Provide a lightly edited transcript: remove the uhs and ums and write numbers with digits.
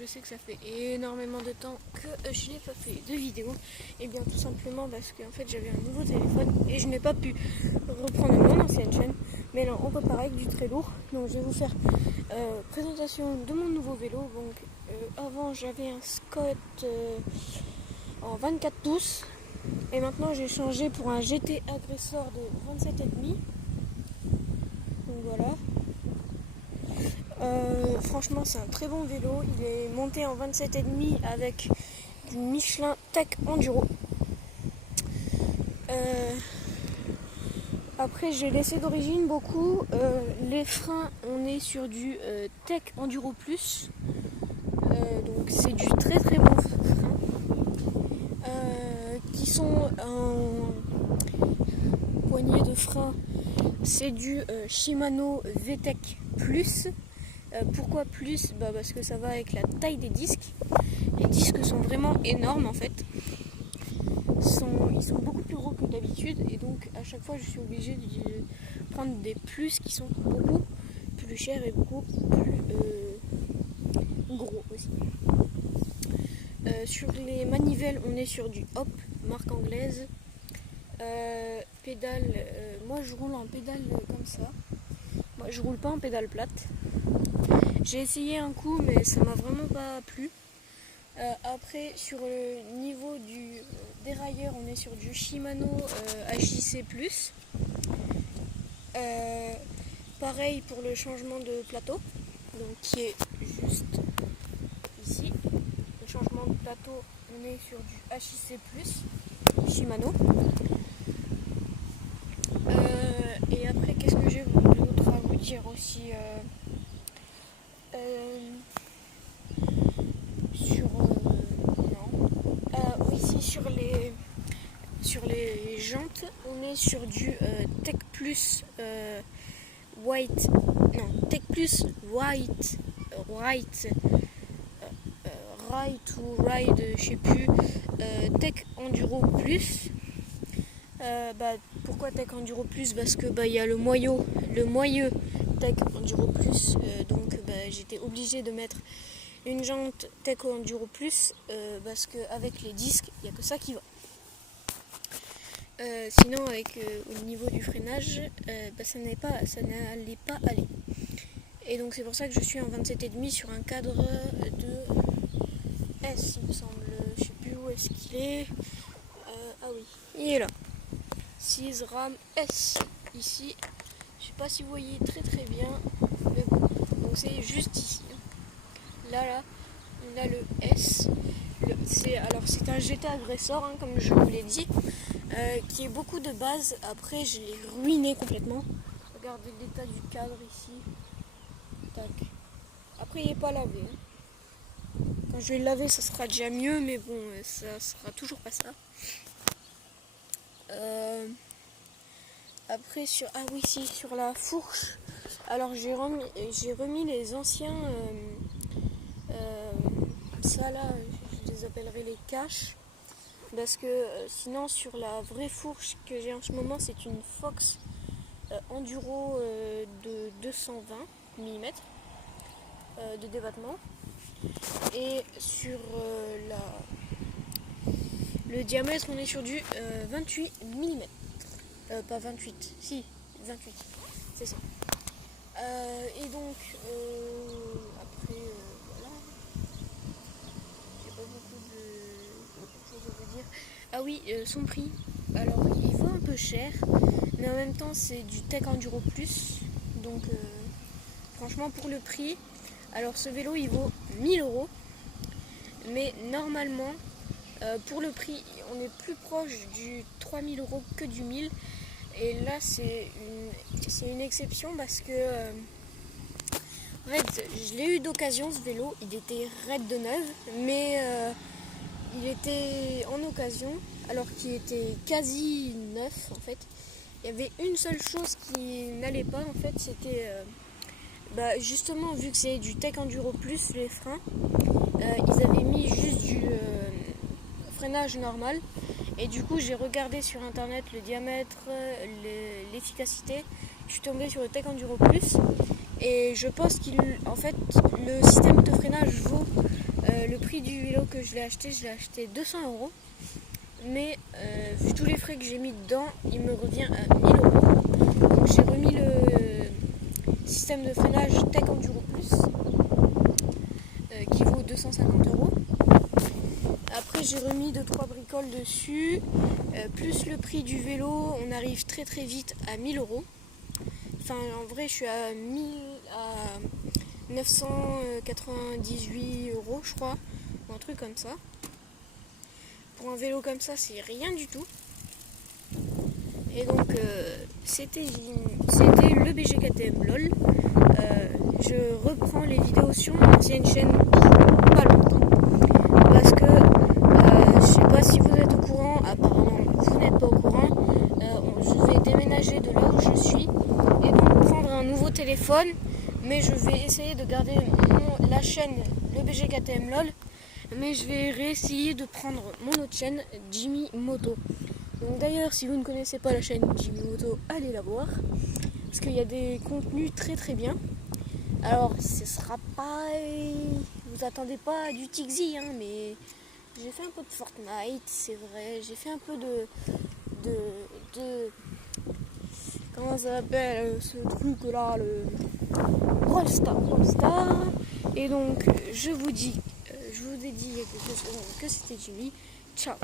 je sais que ça fait énormément de temps que je n'ai pas fait de vidéo. Et bien tout simplement parce que en fait j'avais un nouveau téléphone et je n'ai pas pu reprendre mon ancienne chaîne. Mais là on repart avec du très lourd. Donc je vais vous faire présentation de mon nouveau vélo. Donc avant j'avais un Scott en 24 pouces. Et maintenant j'ai changé pour un GT Agressor de 27,5. Donc voilà. Franchement c'est un très bon vélo, il est monté en 27,5 avec du Michelin Tech Enduro. Après j'ai laissé d'origine beaucoup, les freins on est sur du Tech Enduro Plus, donc c'est du très très bon frein, qui sont en poignée de frein, c'est du Shimano VTEC Plus. Pourquoi plus? Parce que ça va avec la taille des disques. Les disques sont vraiment énormes en fait. Ils sont beaucoup plus gros que d'habitude et donc à chaque fois je suis obligée de prendre des plus qui sont beaucoup plus chers et beaucoup plus gros aussi. Sur les manivelles on est sur du Hop, marque anglaise. Pédale, moi je roule en pédale comme ça. Moi je roule pas en pédale plate. J'ai essayé un coup mais ça m'a vraiment pas plu. Après sur le niveau du dérailleur on est sur du Shimano HIC+. Pareil pour le changement de plateau, donc qui est juste ici. Le changement de plateau on est sur du HIC+, Shimano. Et après qu'est-ce que j'ai d'autre à vous dire aussi, sur les jantes, on est sur du Tech Plus White, non Tech Plus White, Right ou Ride, je sais plus, Tech Enduro Plus. Pourquoi Tech Enduro Plus? Parce que il y a le moyeu Tech Enduro Plus, donc j'étais obligée de mettre une jante Tech Enduro Plus parce qu'avec les disques il n'y a que ça qui va. Sinon avec au niveau du freinage ça n'allait pas aller. Et donc c'est pour ça que je suis en 27,5 sur un cadre de S il me semble, je sais plus où est-ce qu'il est. Ah oui, il est là. 6 RAM S ici. Je sais pas si vous voyez très très bien, mais bon, donc c'est juste ici. Là, on a le S. C'est un GT Agressor, hein, comme je vous l'ai dit, qui est beaucoup de base. Après, je l'ai ruiné complètement. Regardez l'état du cadre ici. Tac. Après, il n'est pas lavé. Hein. Quand je vais le laver, ça sera déjà mieux, mais bon, ça sera toujours pas ça. Après sur sur la fourche. Alors j'ai remis les anciens. Ça là, je les appellerai les caches. Parce que sinon sur la vraie fourche que j'ai en ce moment, c'est une Fox Enduro de 220 mm de débattement. Et sur le diamètre, on est sur du 28 mm. Pas 28, si, 28, c'est ça. Et donc, après, voilà. J'ai pas beaucoup de choses à vous dire. Ah oui, son prix. Alors, il vaut un peu cher, mais en même temps, c'est du Tech Enduro Plus. Donc, franchement, pour le prix, alors ce vélo, il vaut 1000 €. Mais normalement, pour le prix, on est plus proche du 3000 € que du 1000. Et là, c'est une exception parce que, en fait, je l'ai eu d'occasion ce vélo. Il était raide de neuf, mais il était en occasion, alors qu'il était quasi neuf en fait. Il y avait une seule chose qui n'allait pas en fait, c'était justement vu que c'est du Tech Enduro Plus, les freins, ils avaient mis juste du freinage normal. Et du coup j'ai regardé sur internet le diamètre, l'efficacité. Je suis tombée sur le Tech Enduro Plus et je pense qu'en fait le système de freinage vaut prix du vélo que je l'ai acheté 200 €. Mais vu tous les frais que j'ai mis dedans, il me revient à 1000 €. Donc j'ai remis le système de freinage Tech Enduro Plus qui vaut 250 €. Après j'ai remis 2-3 bricoles dessus, plus le prix du vélo, on arrive très très vite à 1000 €. Enfin en vrai je suis à 998 € je crois, ou un truc comme ça. Pour un vélo comme ça c'est rien du tout. Et donc c'était le BGKTM LOL. Je reprends les vidéos sur mon ancienne chaîne pas longtemps. Parce que je sais pas si vous êtes au courant, apparemment vous n'êtes pas au courant. Je vais déménager de là où je suis et donc prendre un nouveau téléphone. Mais je vais essayer de garder la chaîne le BGKTM LOL. Mais je vais réessayer de prendre mon autre chaîne Jimmy Moto. Donc d'ailleurs si vous ne connaissez pas la chaîne Jimmy Moto, allez la voir. Parce qu'il y a des contenus très très bien. Alors ce sera pas... Vous attendez pas du Tixi hein, mais j'ai fait un peu de Fortnite, c'est vrai. J'ai fait un peu de comment ça s'appelle ce truc là, le Brawl Star. Et donc je vous ai dit il y a quelques secondes que c'était Jimmy. Ciao.